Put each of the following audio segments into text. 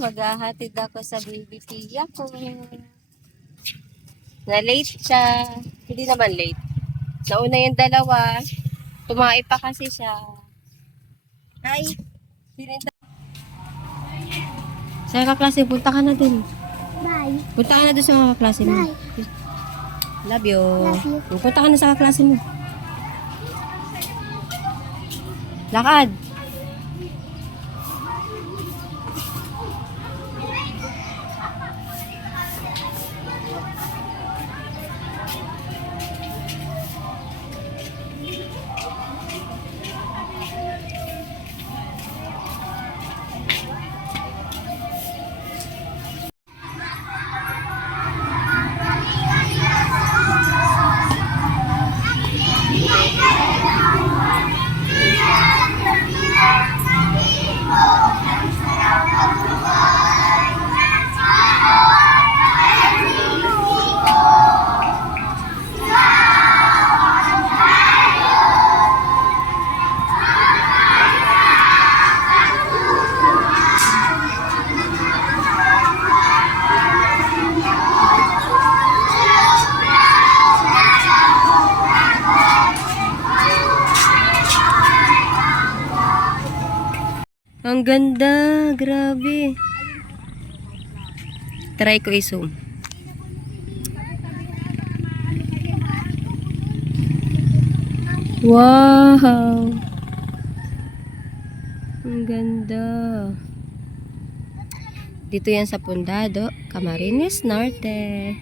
maghahatid ako sa baby tiya ko. Na late siya. Hindi naman late. Nauna yung dalawa. Tumae pa kasi siya. Hi. Sa kaklase, punta ka na dun. Bye. Punta ka na dun sa mga kaklase mo. Bye. Love you. Love you. Punta ka na sa kaklase mo. Lakad. Ang ganda, grabe. Try ko i-zoom. Wow! Ang ganda. Dito yan sa Pundado, Camarines Norte.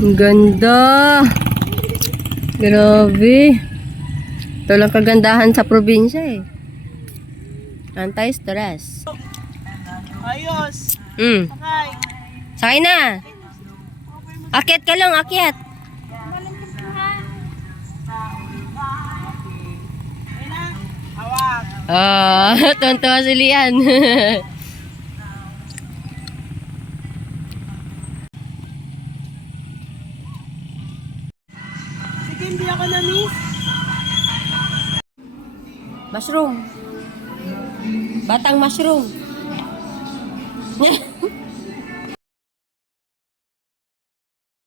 Ang ganda! Grabe! Ito lang kagandahan sa probinsya eh. Anti-stress. Ayos. Sakay. Sakay na. Akyat ka lang, akyat. Hawak. Tonto si Lian. Sige, hindi ako na-miss. Mushroom. Batang mushroom.